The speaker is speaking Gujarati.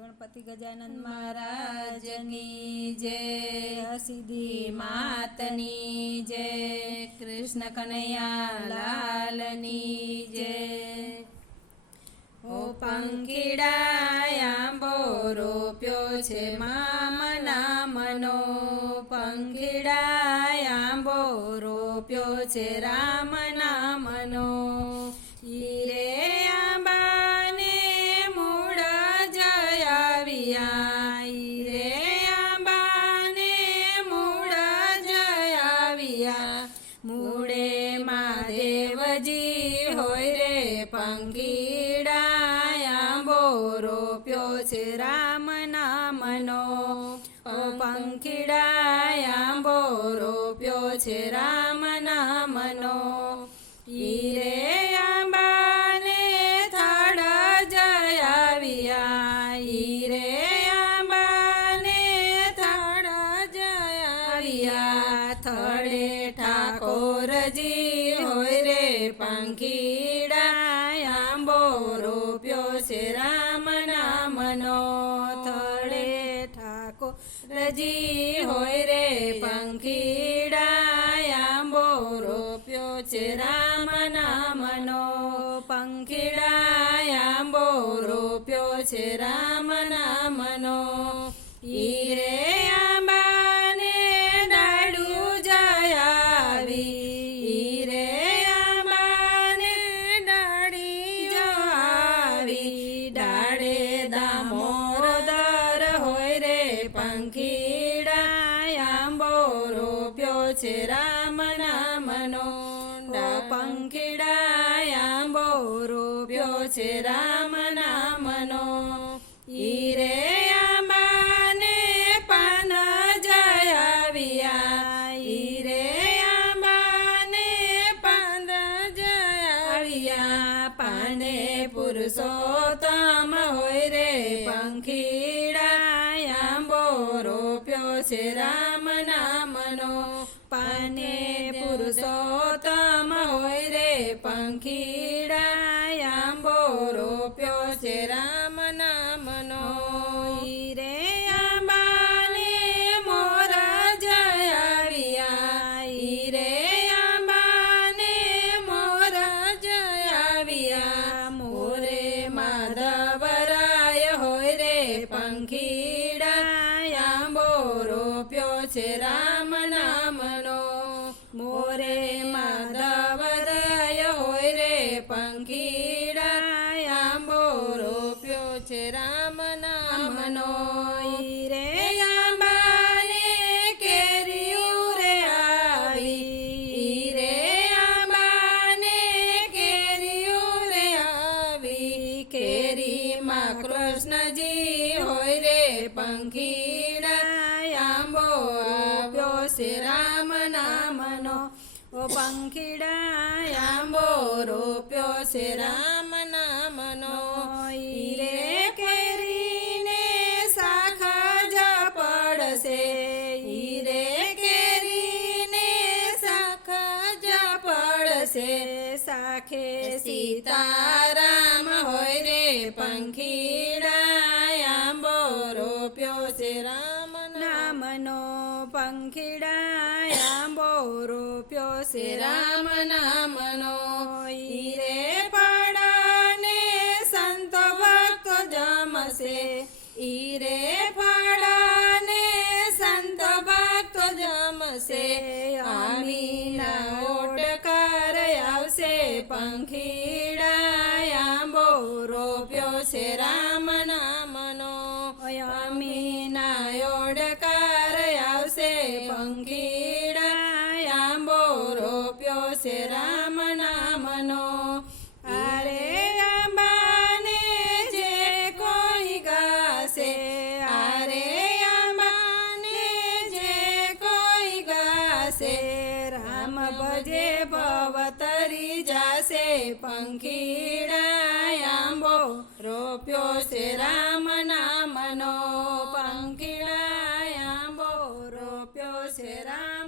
ગણપતિ ગજાનંદ મહારાજની જય સિદ્ધિ માતની જય કૃષ્ણ કનૈયા લાલની જય. ઓ પંખીડાયાંબો રોપ્યો છે મામના મનો. પંખીડાયાંબો રોપ્યો છે રામના મનો. ઈરે રામ નામનો ઓ પંખીડાયાંબો રોપ્યો છે રામ નામનો. ઈરે આંબાને થડ જયાવિયા. ઈરે આંબાને થડ જયાવિયા. થડે ઠાકોરજી હોય રે પંખીડાયાંબો રોપ્યો છે રામ ઠાકોરજી હોય રે પંખીડાયાંબો રોપ્યો છે રામ નામનો પંખીડાયાંબો રોપ્યો છે રામ નામનો ઈરે આંબાને છે રામ નામનો પંખીડાયાંબો રૂપ્યો છે રામ નામનો ઈરે આંબાને પાન જયાવિયા. ઈરે આંબાને પાન જયાવિયા. પાને પુરુષોત્તમ હોય રે પંખીડાયાંબો રોપ્યો છે રામ નામનો પાને પુરુષોત્તમ હોય રે પંખીડાયાંબો રોપ્યો છે રામ નામનો ઈરે આંબાને મોર જયાવિયા ઈરે આંબાને મોર જયાવિયા મોરે માધવરાય હોય રે પંખીડાયાંબો રોપ્યો છે રામ હોય રે પંખીડાયાંબો રોપ્યો છે રામ નામનો. ઈરે આંબાને કેરીયું રે આવી. ઈરે આંબાને કેરીયું રે આવી. કેરીમાં કૃષ્ણજી હોય રે પંખીડાયાંબો આવ્યો છે રામ નામનો. ઓ પંખીડાયાંબો રોપ્યો છે રામ નામનો. ઈરે કેરીને શાખા જ પડશે ઈરે કેરીને શાખા જ પડશે શાખે સીતારામ હોય રે પંખીડાયાંબો રોપ્યો છે રામ નામનો. પંખીડાયાંબો રોપ્યો છે રામ નામનો. છે રામ નામનો. અમીના ઓડકાર આવશે પંખીડાયાંબો રોપ્યો છે રામ નામનો. અરે આંબાને જે કોઈ ગાશે પંખીડાયાંબો રોપ્યો છે રામ નામનો પંખીડાયાંબો રોપ્યો છે રામ